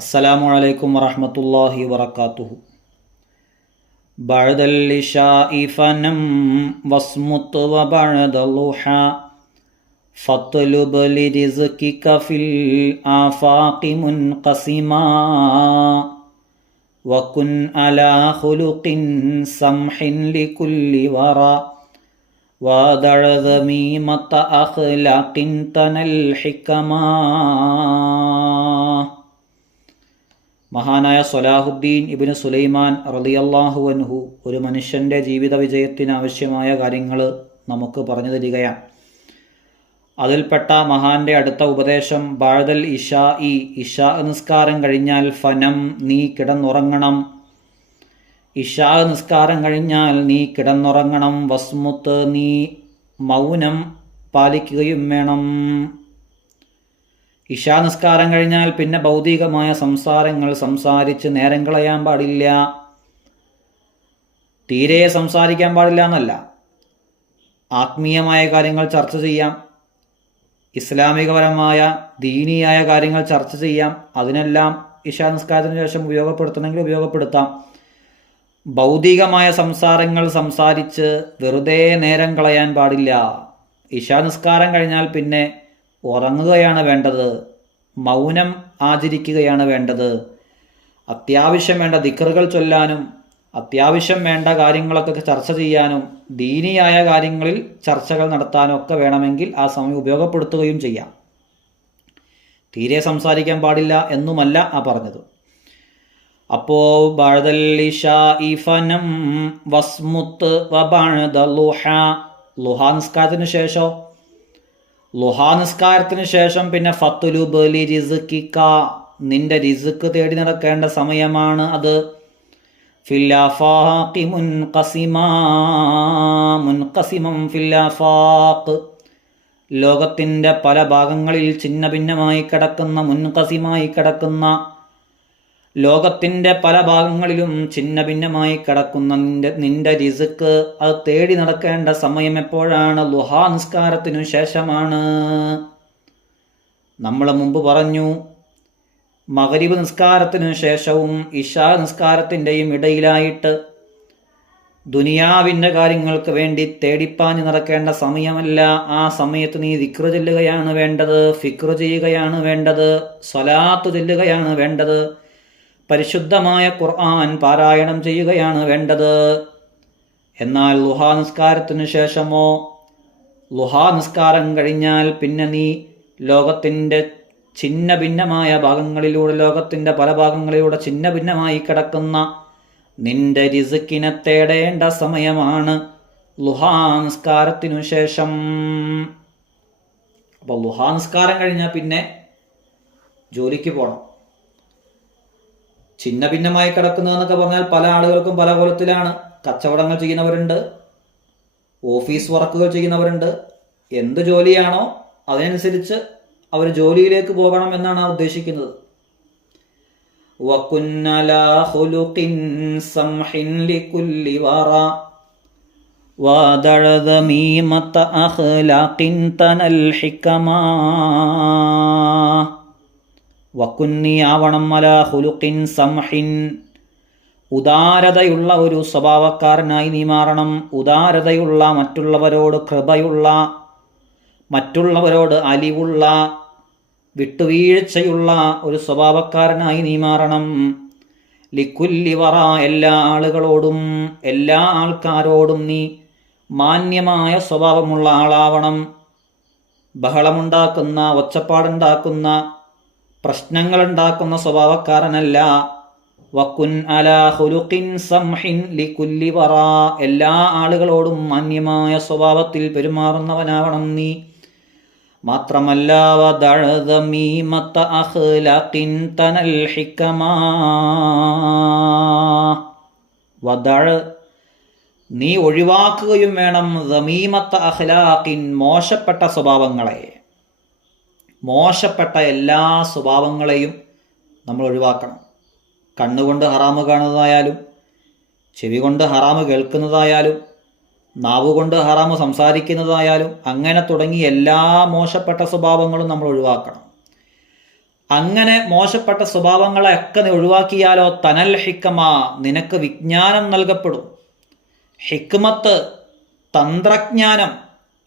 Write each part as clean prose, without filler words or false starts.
അസ്സലാമു അലൈക്കും വറഹ്മത്തുള്ളാഹി വബറകാതുഹു. ബഅദൽ ഇശാഇ ഫനം വസ്മുത് വബഅദൽ ളുഹാ ഫത്ലുബ് ലിരിസ്കിക ഫിൽ ആഫാഖി മുൻഖസിമാ വകുൻ അലാ ഖുലുഖിൻ സംഹിൻ ലികുല്ലി വറാ വദഅ ദമീമത അഖ്ലാഖിൻ തനൽ ഹികമാ. മഹാനായ സ്വലാഹുദ്ദീൻ ഇബ്നു സുലൈമാൻ റളിയല്ലാഹു അൻഹു ഒരു മനുഷ്യൻ്റെ ജീവിത വിജയത്തിന് ആവശ്യമായ കാര്യങ്ങൾ നമുക്ക് പറഞ്ഞു തരികയാണ്. അതിൽപ്പെട്ട മഹാന്റെ അടുത്ത ഉപദേശം ബഅദൽ ഇശാ നിസ്കാരം കഴിഞ്ഞാൽ ഫനം നീ കിടന്നുറങ്ങണം. ഇശാ നിസ്കാരം കഴിഞ്ഞാൽ നീ കിടന്നുറങ്ങണം. വസ്മുത്ത് നീ മൗനം പാലിക്കുകയും വേണം. ഇശാ നിസ്കാരം കഴിഞ്ഞാൽ പിന്നെ ഭൗതികമായ സംസാരങ്ങൾ സംസാരിച്ച് നേരം കളയാൻ പാടില്ല. തീരെ സംസാരിക്കാൻ പാടില്ല എന്നല്ല, ആത്മീയമായ കാര്യങ്ങൾ ചർച്ച ചെയ്യാം, ഇസ്ലാമികപരമായ ദീനീയായ കാര്യങ്ങൾ ചർച്ച ചെയ്യാം. അതിനെല്ലാം ഇശാ നിസ്കാരത്തിന് ശേഷം ഉപയോഗപ്പെടുത്തണമെങ്കിൽ ഉപയോഗപ്പെടുത്താം. ഭൗതികമായ സംസാരങ്ങൾ സംസാരിച്ച് വെറുതെ നേരം കളയാൻ പാടില്ല. ഇശാ നിസ്കാരം കഴിഞ്ഞാൽ പിന്നെ ഉറങ്ങുകയാണ് വേണ്ടത്, മൗനം ആചരിക്കുകയാണ് വേണ്ടത്. അത്യാവശ്യം വേണ്ട ദിക്റുകൾ ചൊല്ലാനും അത്യാവശ്യം വേണ്ട കാര്യങ്ങളൊക്കെ ചർച്ച ചെയ്യാനും ദീനിയായ കാര്യങ്ങളിൽ ചർച്ചകൾ നടത്താനും ഒക്കെ വേണമെങ്കിൽ ആ സമയം ഉപയോഗപ്പെടുത്തുകയും ചെയ്യാം. തീരെ സംസാരിക്കാൻ പാടില്ല എന്നുമല്ല ആ പറഞ്ഞത്. അപ്പോൾ ബഅദൽ ഇശാഇ ഫനം വസ്മുത്ത് വബഅദൽ ളുഹാ, ളുഹാ നിസ്കാരത്തിന് ശേഷം ളുഹാ നിസ്കാരത്തിന് ശേഷം പിന്നെ ഫത്ലുബ് ലിരിസ്കിക, നിന്റെ റിസ്ക് തേടി നടക്കേണ്ട സമയമാണ് അത്. ഫിൽ ആഫാഖി മുൻഖസിമം ഫിൽ ആഫാഖ്, ലോകത്തിൻ്റെ പല ഭാഗങ്ങളിൽ ഛിന്ന ഭിന്നമായി കിടക്കുന്ന, മുൻഖസിമായി കിടക്കുന്ന, ലോകത്തിൻ്റെ പല ഭാഗങ്ങളിലും ഛിന്ന ഭിന്നമായി കിടക്കുന്ന നിന്റെ റിസ്ക് അത് തേടി നടക്കേണ്ട സമയം എപ്പോഴാണ്? ളുഹാ നിസ്കാരത്തിനു ശേഷമാണ്. നമ്മൾ മുമ്പ് പറഞ്ഞു, മഗ്രിബ് നിസ്കാരത്തിനു ശേഷവും ഇശാ നിസ്കാരത്തിൻ്റെയും ഇടയിലായിട്ട് ദുനിയാവിൻ്റെ കാര്യങ്ങൾക്ക് വേണ്ടി തേടിപ്പാഞ്ഞ് നടക്കേണ്ട സമയമല്ല. ആ സമയത്ത് നീ ദിക്റ് ചൊല്ലുകയാണ് വേണ്ടത്, ഫിക്ർ ചെയ്യുകയാണ് വേണ്ടത്, സ്വലാത്ത് ചൊല്ലുകയാണ് വേണ്ടത്, പരിശുദ്ധമായ ഖുർആൻ പാരായണം ചെയ്യുകയാണ് വേണ്ടത്. എന്നാൽ ളുഹാ നിസ്കാരത്തിനു ശേഷമോ, ളുഹാ നിസ്കാരം കഴിഞ്ഞാൽ പിന്നെ നീ ലോകത്തിൻ്റെ ഛിന്ന ഭിന്നമായ ഭാഗങ്ങളിലൂടെ, ലോകത്തിൻ്റെ പല ഭാഗങ്ങളിലൂടെ ഛിന്ന ഭിന്നമായി കിടക്കുന്ന നിന്റെ റിസ്കിനെ തേടേണ്ട സമയമാണ് ളുഹാ നിസ്കാരത്തിനു ശേഷം. അപ്പോൾ ളുഹാ നിസ്കാരം കഴിഞ്ഞാൽ പിന്നെ ജോലിക്ക് പോകണം. ഛിന്ന ഭിന്നമായി കിടക്കുന്നതെന്നൊക്കെ പറഞ്ഞാൽ പല ആളുകൾക്കും പല കോലത്തിലാണ്. കച്ചവടങ്ങൾ ചെയ്യുന്നവരുണ്ട്, ഓഫീസ് വർക്കുകൾ ചെയ്യുന്നവരുണ്ട്. എന്ത് ജോലിയാണോ അതിനനുസരിച്ച് അവർ ജോലിയിലേക്ക് പോകണം എന്നാണ് ഉദ്ദേശിക്കുന്നത്. വകുൻ അലാ ഖുലുഖിൻ സംഹിൻ ലികുല്ലി വറാ വദഅ ദമീമത അഖ്ലാഖിൻ തനൽ ഹികമാ. വകുന്നി ആവണം അലാ ഖുലുഖിൻ സംഹിൻ, ഉദാരതയുള്ള ഒരു സ്വഭാവക്കാരനായി നീ മാറണം. ഉദാരതയുള്ള, മറ്റുള്ളവരോട് കൃപയുള്ള, മറ്റുള്ളവരോട് അലിവുള്ള, വിട്ടുവീഴ്ചയുള്ള ഒരു സ്വഭാവക്കാരനായി നീ മാറണം. ലിക്കുല്ലി വറ, എല്ലാ ആളുകളോടും എല്ലാ ആൾക്കാരോടും നീ മാന്യമായ സ്വഭാവമുള്ള ആളാവണം. ബഹളമുണ്ടാക്കുന്ന, ഒച്ചപ്പാടുണ്ടാക്കുന്ന, പ്രശ്നങ്ങളുണ്ടാക്കുന്ന സ്വഭാവക്കാരനല്ല. വകുൻ അലാ ഖുലുഖിൻ സംഹിൻ ലികുല്ലി വറ, എല്ലാ ആളുകളോടും മാന്യമായ സ്വഭാവത്തിൽ പെരുമാറുന്നവനാവണം നീ. മാത്രമല്ല വദഅ ദമീമത അഖ്ലാഖിൻ തനൽ ഹികമാ, വദഅ നീ ഒഴിവാക്കുകയും വേണം, ദമീമത അഖ്ലാഖിൻ മോശപ്പെട്ട സ്വഭാവങ്ങളെ. മോശപ്പെട്ട എല്ലാ സ്വഭാവങ്ങളെയും നമ്മൾ ഒഴിവാക്കണം. കണ്ണുകൊണ്ട് ഹറാമ് കാണുന്നതായാലും, ചെവി കൊണ്ട് ഹറാമ് കേൾക്കുന്നതായാലും, നാവുകൊണ്ട് ഹറാമ് സംസാരിക്കുന്നതായാലും, അങ്ങനെ തുടങ്ങി എല്ലാ മോശപ്പെട്ട സ്വഭാവങ്ങളും നമ്മൾ ഒഴിവാക്കണം. അങ്ങനെ മോശപ്പെട്ട സ്വഭാവങ്ങളെയൊക്കെ നീ ഒഴിവാക്കിയാലോ തനൽ ഹിക്കമ, നിനക്ക് വിജ്ഞാനം നൽകപ്പെടും. ഹിക്മത്ത്, തന്ത്രജ്ഞാനം,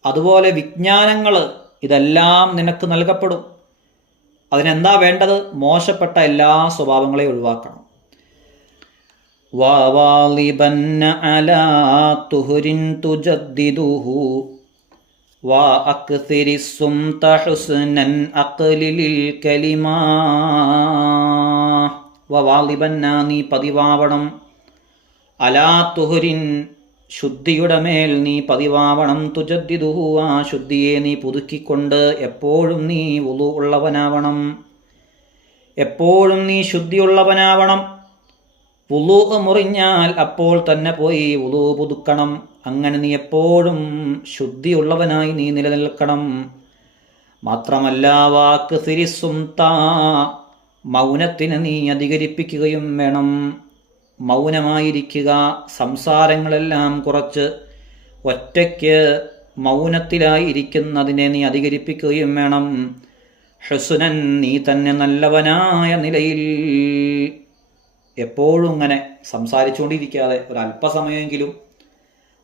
അതുപോലെ വിജ്ഞാനങ്ങൾ, ഇതെല്ലാം നിനക്ക് നൽകപ്പെടും. അതിനെന്താ വേണ്ടത്? മോശപ്പെട്ട എല്ലാ സ്വഭാവങ്ങളെയും ഒഴിവാക്കണം. വവാളിബന്ന അലാ തുഹ്രിൻ തുജദ്ദിദുഹു വഅക്സിരി സുംത ഹുസ്നൻ അഖ്ലിൽ കലിമാ. വവാളിബന്ന, നീ പതിവാവണം, അലാ തുഹ്രിൻ, ശുദ്ധിയുടെ മേൽ നീ പതിവാവണം, തുജദ്ദിദുഹു, ആ ശുദ്ധിയെ നീ പുതുക്കിക്കൊണ്ട് എപ്പോഴും നീ വുളു ഉള്ളവനാവണം, എപ്പോഴും നീ ശുദ്ധിയുള്ളവനാവണം. വുളു മുറിഞ്ഞാൽ അപ്പോൾ തന്നെ പോയി വുളു പുതുക്കണം. അങ്ങനെ നീ എപ്പോഴും ശുദ്ധിയുള്ളവനായി നീ നിലനിൽക്കണം. മാത്രമല്ല വാക്ക് സിരിസുംത, മൗനത്തിന് നീ അധികരിപ്പിക്കുകയും വേണം. മൗനമായിരിക്കുക, സംസാരങ്ങളെല്ലാം കുറച്ച് ഒറ്റയ്ക്ക് മൗനത്തിലായിരിക്കുന്നതിനെ നീ അധികരിപ്പിക്കുകയും വേണം. ഹുസ്നൻ, നീ തന്നെ നല്ലവനായ നിലയിൽ എപ്പോഴും ഇങ്ങനെ സംസാരിച്ചുകൊണ്ടിരിക്കാതെ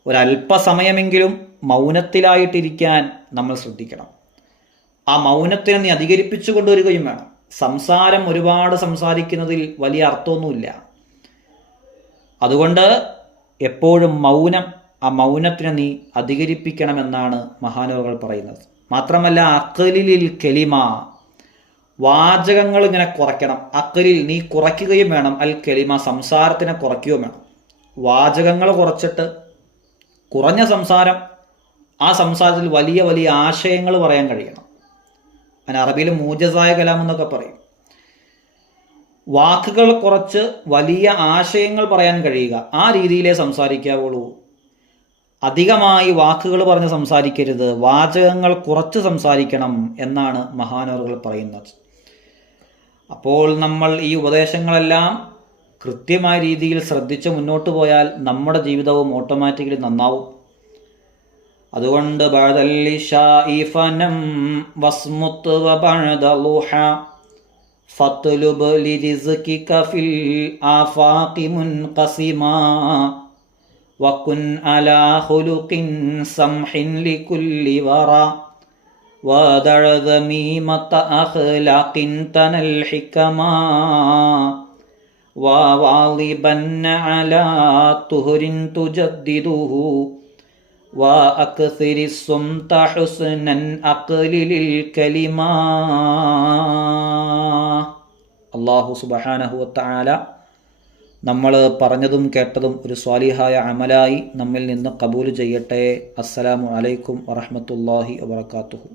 ഒരല്പസമയമെങ്കിലും മൗനത്തിലായിട്ടിരിക്കാൻ നമ്മൾ ശ്രദ്ധിക്കണം. ആ മൗനത്തിനെ നീ അധികരിപ്പിച്ചു കൊണ്ടുവരികയും വേണം. സംസാരം ഒരുപാട് സംസാരിക്കുന്നതിൽ വലിയ അർത്ഥമൊന്നുമില്ല. അതുകൊണ്ട് എപ്പോഴും മൗനം, ആ മൗനത്തിനെ നീ അധികരിപ്പിക്കണമെന്നാണ് മഹാനവറുകൾ പറയുന്നത്. മാത്രമല്ല അഖ്ലിൽ കലിമ, വാചകങ്ങൾ ഇങ്ങനെ കുറയ്ക്കണം. അഖ്ലിൽ, നീ കുറയ്ക്കുകയും വേണം. അൽ കലിമ, സംസാരത്തിനെ കുറയ്ക്കുകയും വേണം. വാചകങ്ങൾ കുറച്ചിട്ട് കുറഞ്ഞ സംസാരം, ആ സംസാരത്തിൽ വലിയ വലിയ ആശയങ്ങൾ പറയാൻ കഴിയണം. അതിന് അറബിയിൽ മൂജസായ കലാം എന്നൊക്കെ പറയും. വാക്കുകൾ കുറച്ച് വലിയ ആശയങ്ങൾ പറയാൻ കഴിയുക, ആ രീതിയിലേ സംസാരിക്കാവുള്ളൂ. അധികമായി വാക്കുകൾ പറഞ്ഞ് സംസാരിക്കരുത്, വാചകങ്ങൾ കുറച്ച് സംസാരിക്കണം എന്നാണ് മഹാനവറുകൾ പറയുന്നത്. അപ്പോൾ നമ്മൾ ഈ ഉപദേശങ്ങളെല്ലാം കൃത്യമായ രീതിയിൽ ശ്രദ്ധിച്ച് മുന്നോട്ട് പോയാൽ നമ്മുടെ ജീവിതവും ഓട്ടോമാറ്റിക്കലി നന്നാവും. അതുകൊണ്ട് ഫത്ലുബ് ലിരിസ്കിക ഫിൽ ആഫാഖി മുൻഖസിമാ വകുൻ അലാ ഖുലുഖിൻ സംഹിൻ ലികുല്ലി വറാ വദഅ ദമീമത അഖ്ലാഖിൻ തനൽ ഹികമാ വവാളിബന്ന അലാ തുഹ്രിൻ തുജദ്ദിദുഹു വഅക്സിരി സുംത ഹുസ്നൻ അഖ്ലിൽ കലിമാ. അല്ലാഹു സുബ്ഹാനഹു വതആല നമ്മൾ പറഞ്ഞതും കേട്ടതും ഒരു സ്വാലിഹായ അമലായി നമ്മിൽ നിന്ന് ഖബൂൽ ചെയ്യട്ടെ. അസ്സലാമു അലൈക്കും വറഹ്മത്തുള്ളാഹി വബറകാതുഹു.